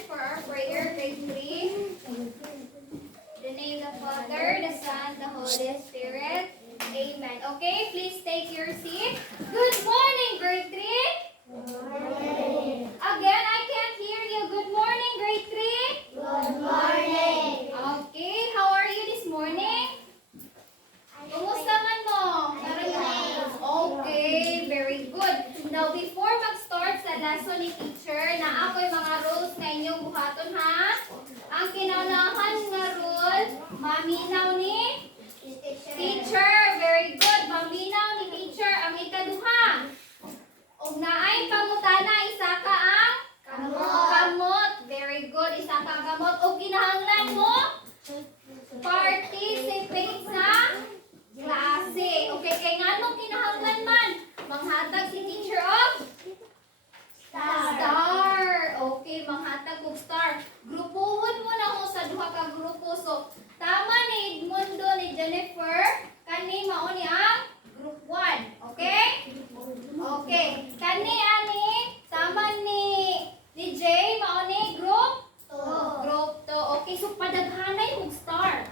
stand for our prayer, grade 3. In the name of the Father, the Son, the Holy Spirit. Amen. Okay, please take your seat. Good morning, grade 3. Again, I can't hear you. Good morning, grade 3. Good morning. Okay, how are you this morning? Kumusta man mo? Okay, very good. Now, before mag-start sa lesson ni teacher, na ako'y mga rules na inyong buhaton ha. Ang kinaunahan nga rule, maminaw ni teacher. Very good. Maminaw ni teacher. Ang ikaduha. Og naay pangutana, isa ka ang kamot. Very good. Isa ka ang kamot. Og kinahanglan mo, participate sa klase. Okay, kay nga nung kinahanglan man, manghatag si teacher of star. Okay, manghatag og star. Grupuhon mo na ho sa duha ka grupo. So, tama ni Edmundo ni Jennifer, kani mao ni ang group 1. Okay? Okay. Kani ani sama ni Jay mao ni group 2. Group 2. Okay, so padaghanay og star.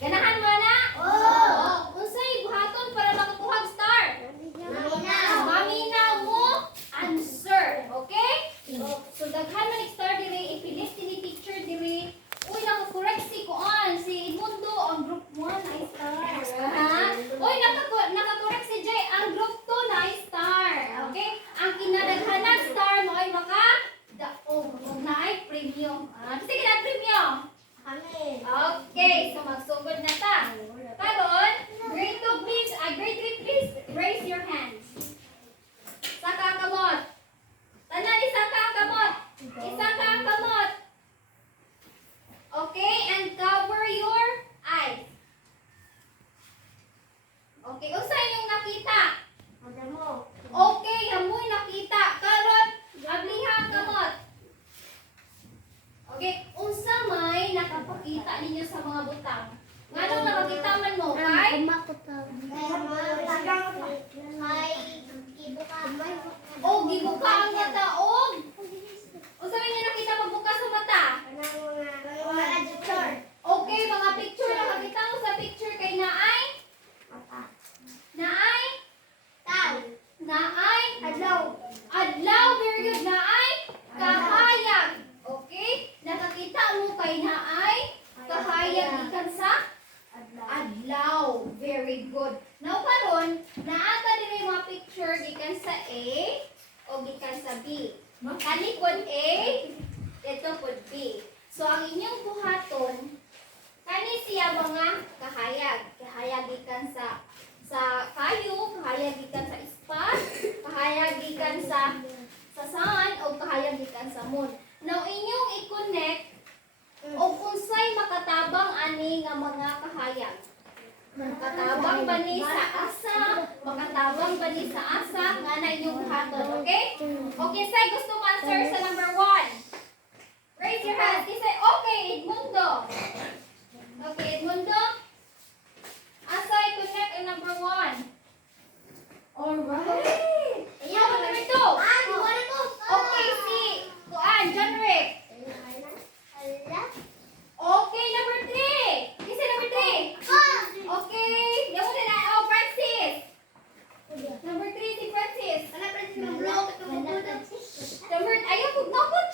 Ganahan mo na? Oo. Unsay buhaton para makakuha og star? Maminaw mo answer. Okay? So daghan man og star diri, ipilit ni teacher diri. Uy, naka-correct si Kuan, si Edmundo ang group 1 ay star. Ha? Uy, naka-correct si Jay ang group 2 na ay star. Okay? Ang kinadaghanag star mo ay daog na ay premium. Sige na premium. Okay, so magsugod na ta. Karon, grade 2 please, grade 3 please, raise your hands. Saka ang kamot. Tanan isa ka ang kamot. Isa ka ang kamot. Okay, and cover your eyes. Okay, usa yung nakita. Okay, amoy nakita. Karon, abliha ang kamot. Okay, unsa may nakapakita ninyo sa mga butang? Nganong nakakita man mo, kay? Oh, gibuka ang mata, og. Unsa may nakita magbuka sa mata? Okay, mga picture nakakita mo sa picture kay naay? Naay? Naay? Adlaw, very good. Naay? Kahayag. Okay? Nakakita mo kay naay? Kahayag ikan sa? Adlaw. Very good. Now karon, naata diri mga picture gikan sa A o gikan sa B. Kani pod A, ito pod B. So ang inyong buhaton, kani siya mga kahayag. Kahayag gikan sa kayo, kahayag gikan sa ispat, kahayag gikan sa sun o kahayag gikan sa moon. Now inyong i-connect og unsay makatabang ani nga mga kahayag. Makatabang ba ni sa asa? Makatabang ba ni sa asa? Nga na inyong buhaton, okay? Okay, say gusto mo answer sa number 1. Raise your hand. Say, okay, Edmundo. Okay, Edmundo. Asa i-connect ang number 1? Alright. Ayaw, number 2. Okay, si Kuan, John Rick. Okay, number 3. Kasi number 3. Okay. Yaw mo na. Oh, Francis. Number 3 si Francis. Number, ayaw, pag-nabot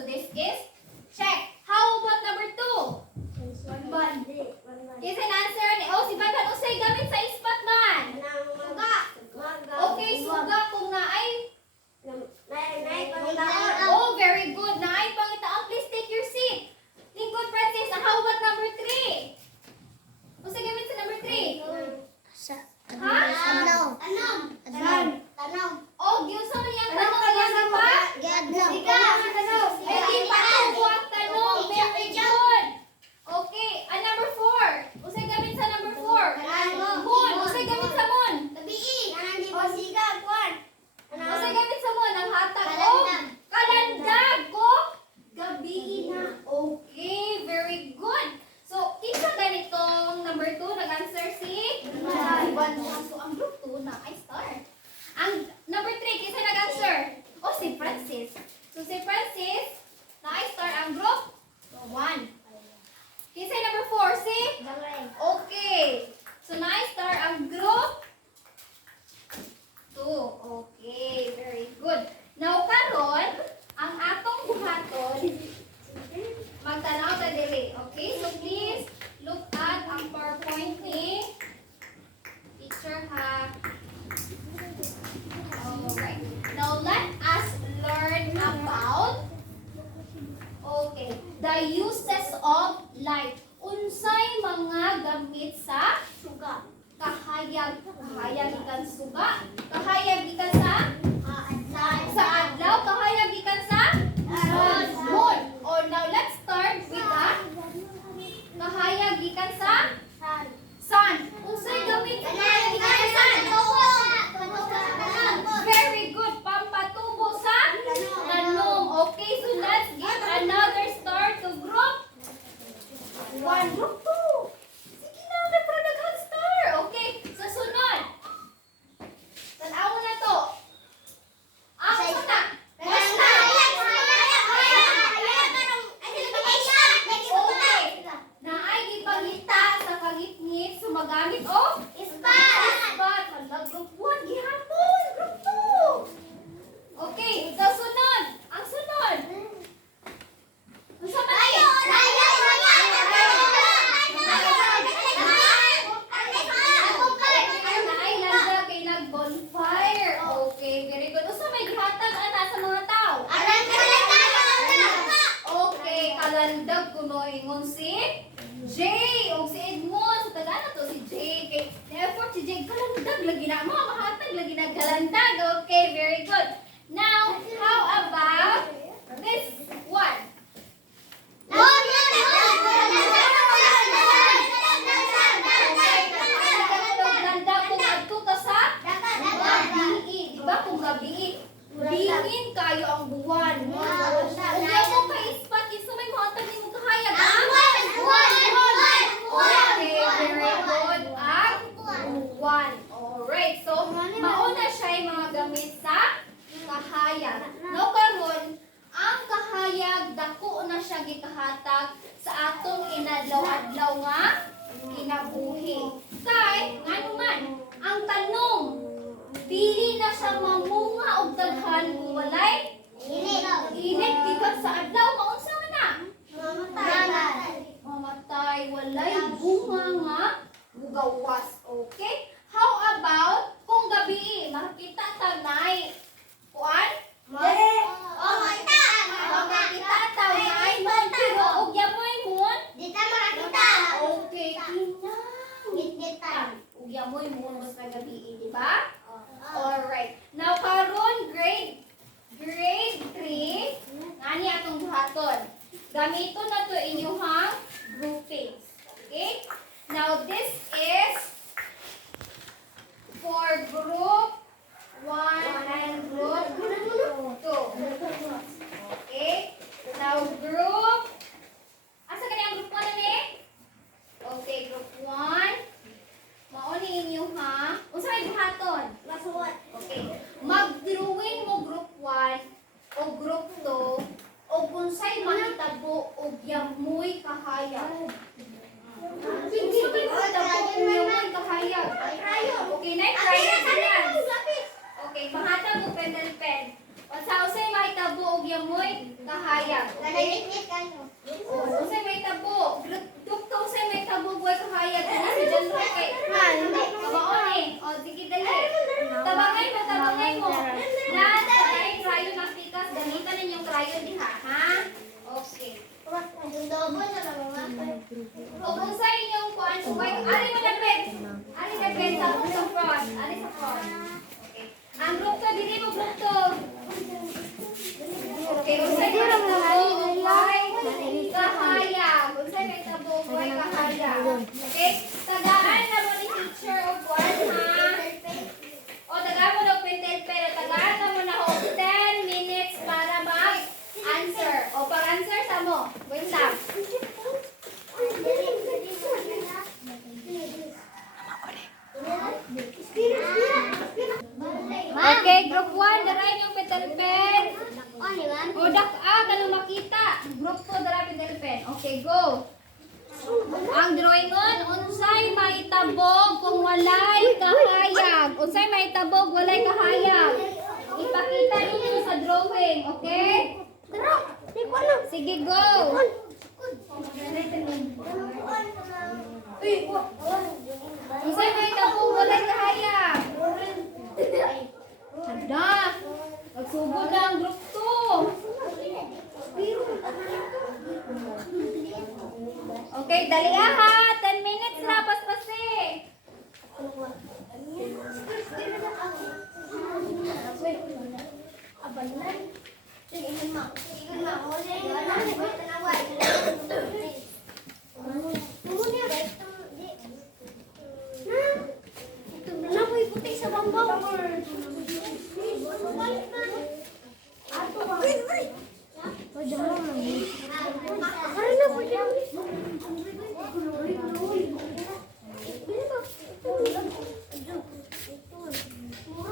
So this is check. How about number 2? Kinsa na answer ni? Oh, si Banban usay gamit sa ispat man. Okay, suga kung naay. Oh, very good. Naay pangitaon. Please take your seat. Lingkod Francis, how about number 3? Usay gamit sa number 3? Ha? Oh, giusa man yang tanong yang pa? Ika. Hindi pa tubo ang tanong. Very good. Okay, number 4. Usay gamit sa number 4. Moon. Usay gamit sa moon. Usay gamit sa moon. Ang hatag. Oh, kalandag ko. Gabi na. Okay, very good. So, isa ganitong number 2, nag-answer si Ivan. So, ang group 2 na ay star. Ang number 3, kisa nag-answer? Oh, si Francis. So, si Francis, na ay star ang group 1. Kisa number 4, si? Okay. So, na ay star ang group 2. Okay, very good. Now, karon, ang atong buhaton, magtanaw ta diri. Okay, so please look at ang PowerPoint ni teacher ha. Alright. Now let us learn about the uses of light. Unsay mga gamit sa suga? Kahayag gikan suga, kahayag gikan sa adlaw, kahayag gikan sa moon. Or now let's start with the kahayag gikan sa sun. Unsay gamit sa kahayag gikan sa sun? Very good. Pampatubo sa tanong. Okay, so let's give another star to group 1, group 2. Sige na, nagprodaghan star. Okay, sa sunod. Tanaw na to. Ang una. Naay gipangita sa kagitngit sumagamit o ispat. Hala, group 1 gihapon, group 2. Okay, sa sunod. Ang sunod. Unsa man ay? Naay landa kay nag-bonfire. Okay, very good. Unsa may gihatag ana sa mga tao? Okay, kalandag kuno ingon si Jay o si Edmond. Sa taga na to si Jay. Kay effort si Jay kalandag lagi na mo mahatag lagi na kalandag. Okay, very good. Now, how about this one? Ganda kung adto ka sa gabi, di ba? Kung gabi, dingin kayo ang buwan. Kaya mo kay ispat, isa may mahatag ni mong kahayag. Okay, very good. Ang buwan. Alright, so mauna siya yung mga gamit sa kahayag. No, karon ang kahayag dako na siya gikahatag sa atong inadlaw-adlaw nga kinabuhi. Kay ngano man ang tanong, dili na siya mamunga og daghan kung walay init gikan sa adlaw. Maunsa man na? Mamatay, walay bunga nga gawas. Okay? How about kung gabi makita ta nay kuan? Makita ta nay moon pero og yamoy moon? Okay, kinang. Og yamoy moon mas gabi, di ba? Alright. Now karon grade 3 ngani atong buhaton. Gamiton na to inyong groupings. Okay? Now this is for group 1 and group 2. Okay? Now group asa kani ang group 1 ni? Okay, group 1. Mauni inyo ha. Unsa may buhaton? Okay. Mag-drawing mo group 1 o group 2 o unsay mahitabo og yamoy kahayag. Hindi ba mahitabo og yamoy kahayag? Okay, na try na yan. Okay, mahatag mo pen and pen. Sa usay mahitabo og yamoy kahayag. Okay? Usay mahitabo. Dukto usay mahitabo way kahayag. Ano si John Roy kay? Kabaon eh. O sige dali. Tabangay mo. Lahat sa dahil crayon na pikas. Gamitan ninyong crayon diha, ha? Okay. O kung sa inyong kuan subay, ari mo na pen. Ari na pen sa front. Ari sa front. Okay. Ang group to dili mo group to. Okay, unsay may tabo way kahayag. Unsay may tabo way kahayag. Okay? Tagaan na mo ni teacher og kuan ha. O tagaan mo og pentel pero tagaan na mo na og 10 minutes para mag-answer. O pag-answer sa mo. Wait lang. Okay, group 1, darain yung pentel pen. O dak-a, ganun makita. Group 2, darain pentel pen. Okay, go. Ang drawingon, unsay maitabog kung walay kahayag. Unsay maitabog, walay kahayag. Ipakita ninyo sa drawing, okay? Sige, go. Unsay maitabog, walay kahayag. Handa. Nagsugod na ang group 2. Okay, dali ha. 10 minutes na, paspasi.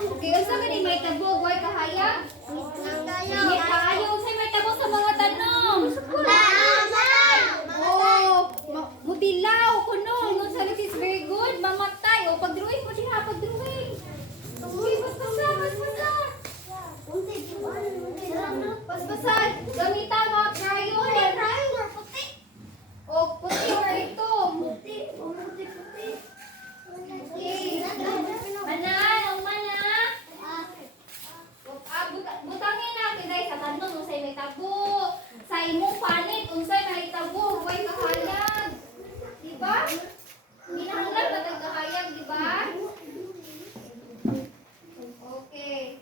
Okay, unsa gani may tabog way kahayag? Hindi kaayo unsay may tabog sa mga tanong. Oh, mutilaw kuno, no sa is very good, mamatay. O pag-drawing mo diha, pag-drawing. Okay, basta. Basta, gamita mga crayon. O puti or ito. Okay. Mana. Butangin natin guys sa tanong unsay may tabo. Sa imong panit unsay may tabo, way kahayag. Diba? Minahanglan na tagkahayag, diba? Okay.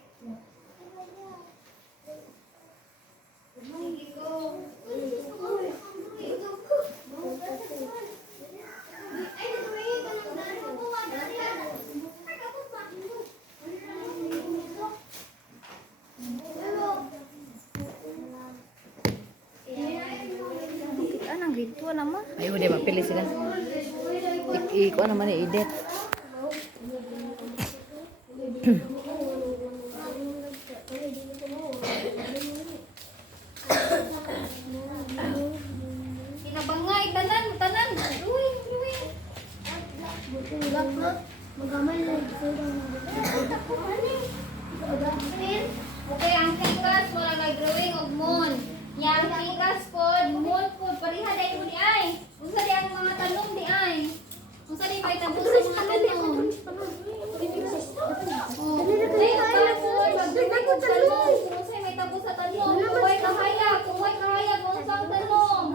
Sige, go. Anong grito naman? Ay, di ba? Pili sila. Ikuha naman i-edit. Kinabangay, tanan. Drawing. Okay, ang tingkas mo lang nag-drawing og moon. Yang tingkas pod, moon pod, pariha dahil mo di ay. Unsa di ang mga tanong di ay. Unsa di may tabo sa mga tanong. Oh, dahil pa pod, mag-drawing og tanong. Unsa may tabo sa tanong. Kuway kahayag, unsa ang tanong.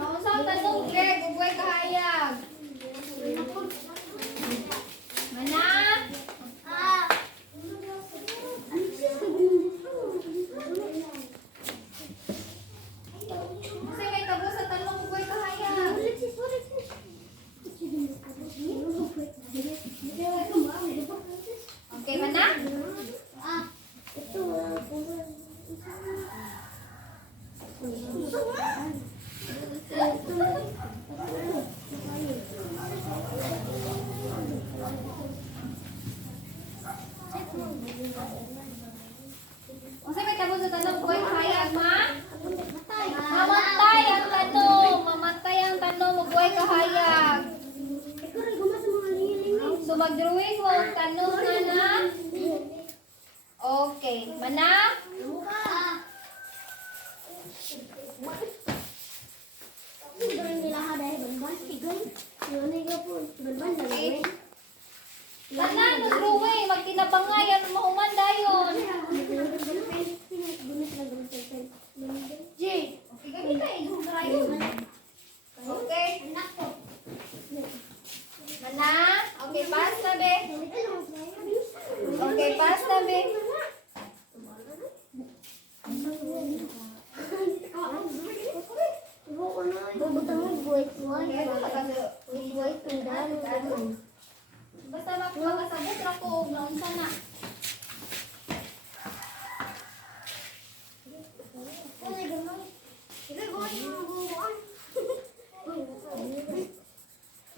Unsa ang tanong, Greg, kuway kahayag. Mana? Kasi may tabo sa tanong ko ay kahaya. Okay, mana? Kasi may tabo sa tanong ko ay kahaya, ma? Mamatay ang tanong, magbuhay kahayag. So mag-drawing mo ang tanong na Okay. Mana? Okay. Mana mo drawing, magtinabangayan mo human dayon. J. Okay, gamit tayo yung drayon. Okay. Mana? Okay, pass na be. Okay, pass na be. Basta makasabot ra ko og naunsa na.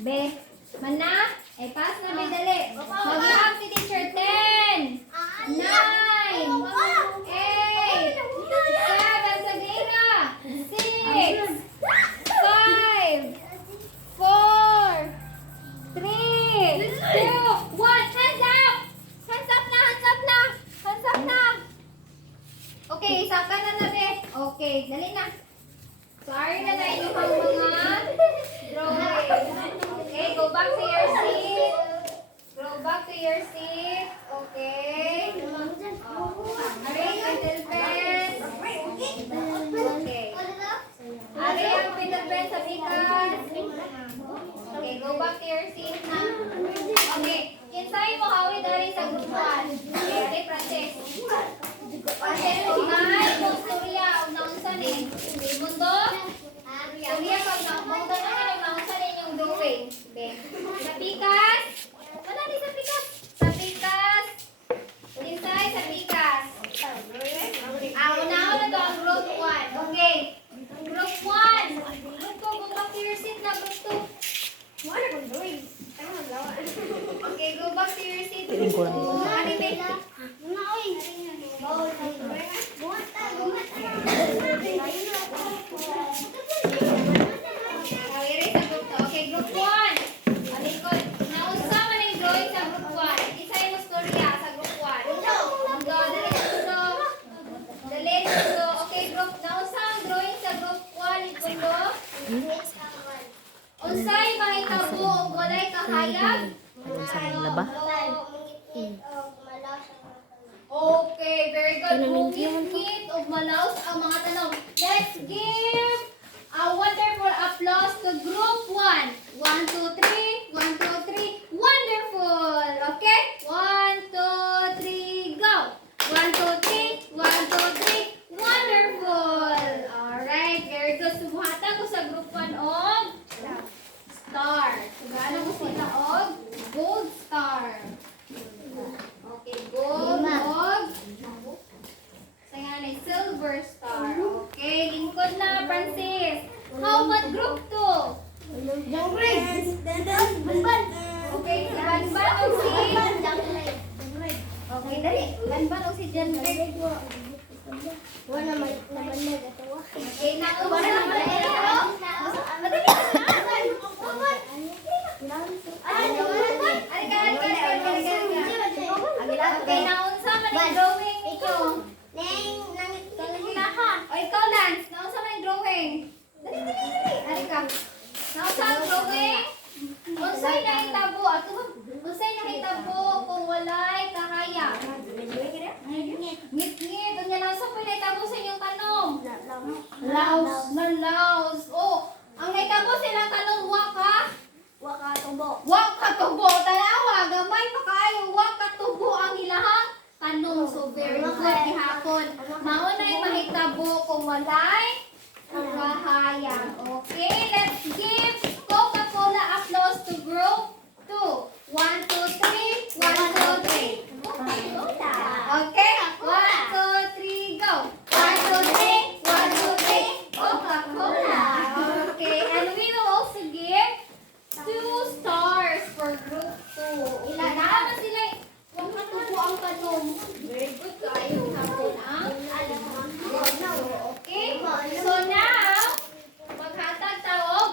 Be, mana? Eh, pass na be dali. Mag-ihap si teacher 10, 9, 8, 7 sa dira, 6, 5, 4, 3, 2, 1. Hands up! Hands up na! Hands up na! Hands up na! Okay, saka na na be. Okay, dali na. Sorry na na inyong mga drawing. Okay, go back to your seat. Go back to your seat. Okay. Arrange pencil pen. Okay. Arrange ang pencil pen sa bikas. Okay, go back to your seat na. Okay, kinsay mo hawid ari sa group 1. Okay, ari Frances. Frances, kumahay kung storya o naunsan eh. Okay, mundo. Storya pag naunsan na kayo, naunsan eh yung drawing. Okay. Sa pikas. Wala di sa pikas. Sa pikas. Kinsay sa pikas. Una-una to ang group 1. Okay. Group 1. Group 2, go back to your seat na group 2. Okay, go back to your seat. Piling ko lang. Ano ba? Okay, group 1. Alikod. Naunsa man ang drawing sa group 1. Isay mo storya sa group 1. Mundo, dali mundo. Dali mundo. Okay, group. Naunsa ang drawing sa group 1. Mundo. Unsay mahitabo og walay kahayag? Sa laba? Okay, very good. Hungit og malaos ang mga tanong. Let's give a wonderful applause to group 1. 1, 2, 3. 1, 2, 3. Wonderful. Okay? 1, 2, 3, go. 1, 2, 3. 1, 2, 3. Wonderful. Alright, very good. Sumuhata ko sa group 1 og star. Sugana ko sila og gold star. Okay, gold og sayang silver star. Okay, lingkod na, Francis. How about group 2? Okay, banban o si... Okay, dali. Banban o si John Greg. Okay, naunsa man ito. Madali okay, naunsa man ang drawing ito. O ikaw, Lance, naunsa man ang drawing. Dali. Ari ka. Naunsa ang drawing. Unsay nahitabo. Unsay nahitabo kung walay kahaya. Ngit-ngit. Unya naunsa po nahitabo sa inyong tanong. Laos. Oh, ang nahitabo silang tanong, Wakatubo. Tanawa, gamay pa kayo. Wakatubo ang ilahang tanong. So, very good gihapon. Maunay mahitabo kung walay kahayag. Okay, let's give Coca-Cola applause to group 2. 1, 2, 3. 1, 2, 3. Coca-Cola. Okay, 1, 2, 3, go. 1, 2, 3. 1, 2, 3. Coca-Cola. Okay, and we will also give 2 stars for group 2. Ilan na sila? Wakatubo ang tanong. Very good kayo. Hapon ang okay? So now, maghatag taog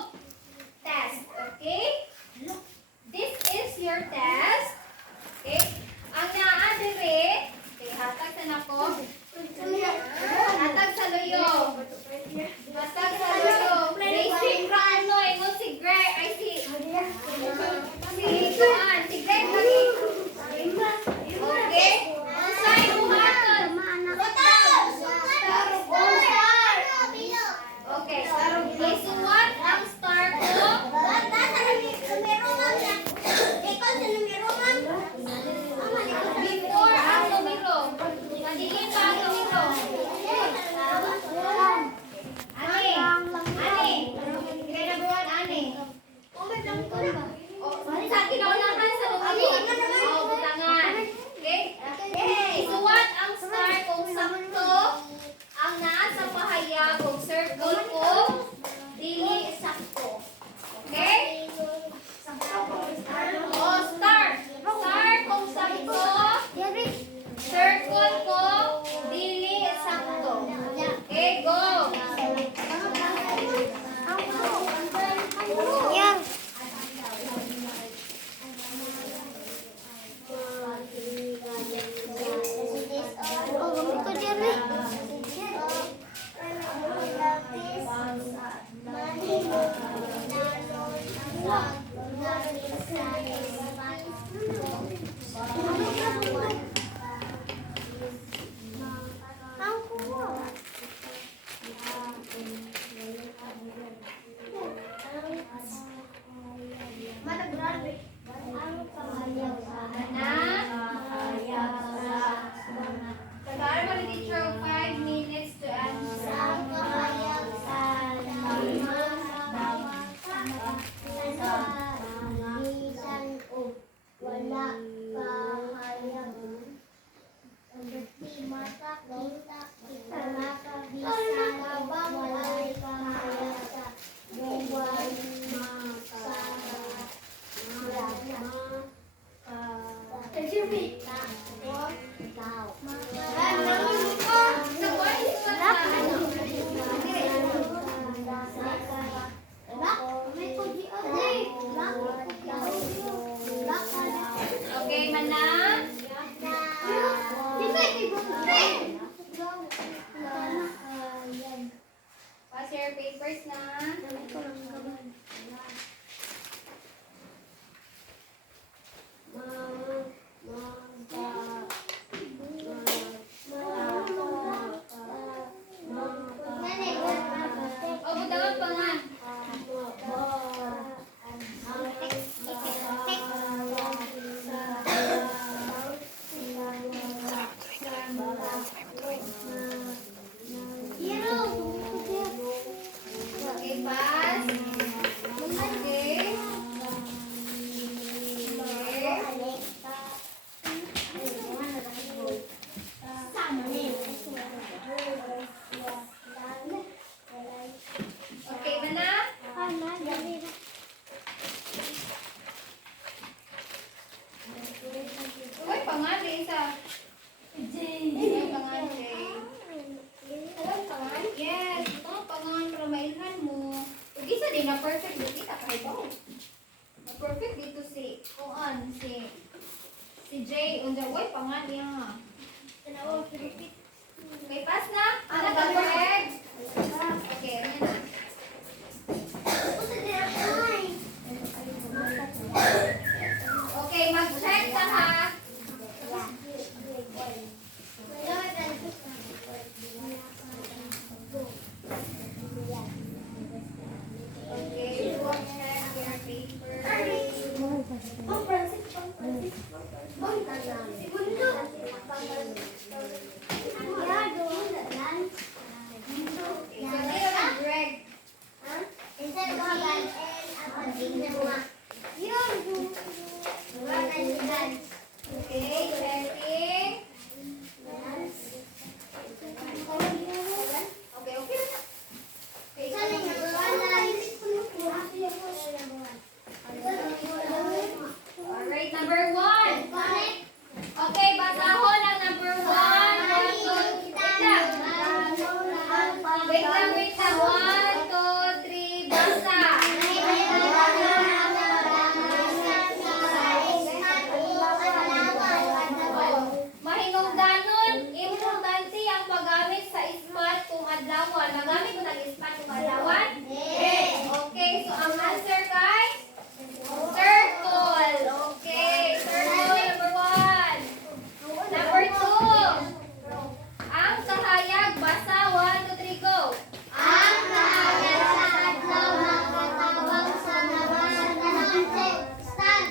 First na. O, budangan pa nga. Okay, pass. Okay. Okay ba na? Uy, pangali isa. Ay, pangali. Yes, ito ang pangan para mailhan mo. Ug isa din na perfect dito kita kahit ako. Na perfect dito si Kuan, si Jay on the way pangan niya. Okay, pass na. Ano ba Greg? Okay, ano na? Okay, mag-check ka ha. Okay, go check your paper. Okay, so dito na Greg. Okay, checking. Okay, okay na. Okay, alright, number 1. Okay, basahon ang number 1. Wait lang. Wait lang. 1, 2, 3, basa. Mahinungdanon, importante ang paggamit sa ispat kung adlawan. Nagamit mo nag-ispat kung adlawan? Okay, so ang answer kay circle. Okay, circle number 1. Number 2. Ang kahayag, basa. 1, 2, 3, go.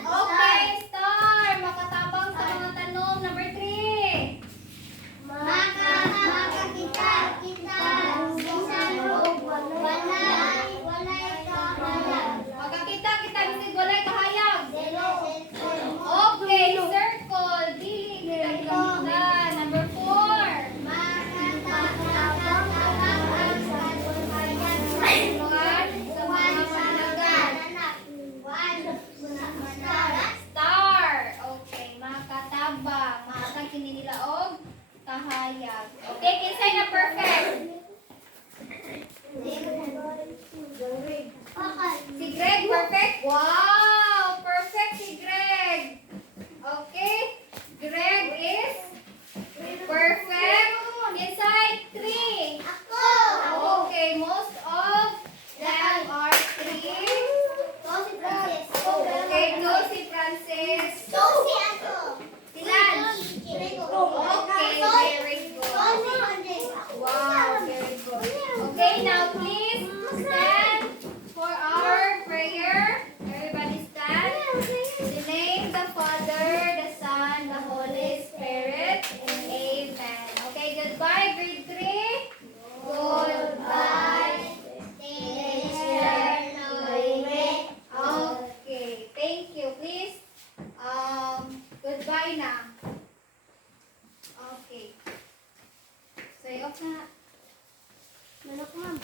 Okay, star. Makatabang sa mga tanong. Number 3. Magkakita kita bisig walay kahayag. Okay, circle. Dili kita ganda. Number 4. Star. Okay, makatabang. Maatang kini nila og kahayag. Okay, kinsay na perfect? Si Greg perfect? Wow! Perfect si Greg. Okay? Greg is perfect. Inside 3. Okay, most of them are 3. Okay, go si Francis. Silan? Okay, very good. Wow, very good. Okay, now please stand for our prayer. Everybody stand. In the name of the Father, the Son, the Holy Spirit. Amen. Okay, goodbye, grade 3. Goodbye. Okay, thank you. Please, goodbye na. Okay. So, off na. Manok, ma'am.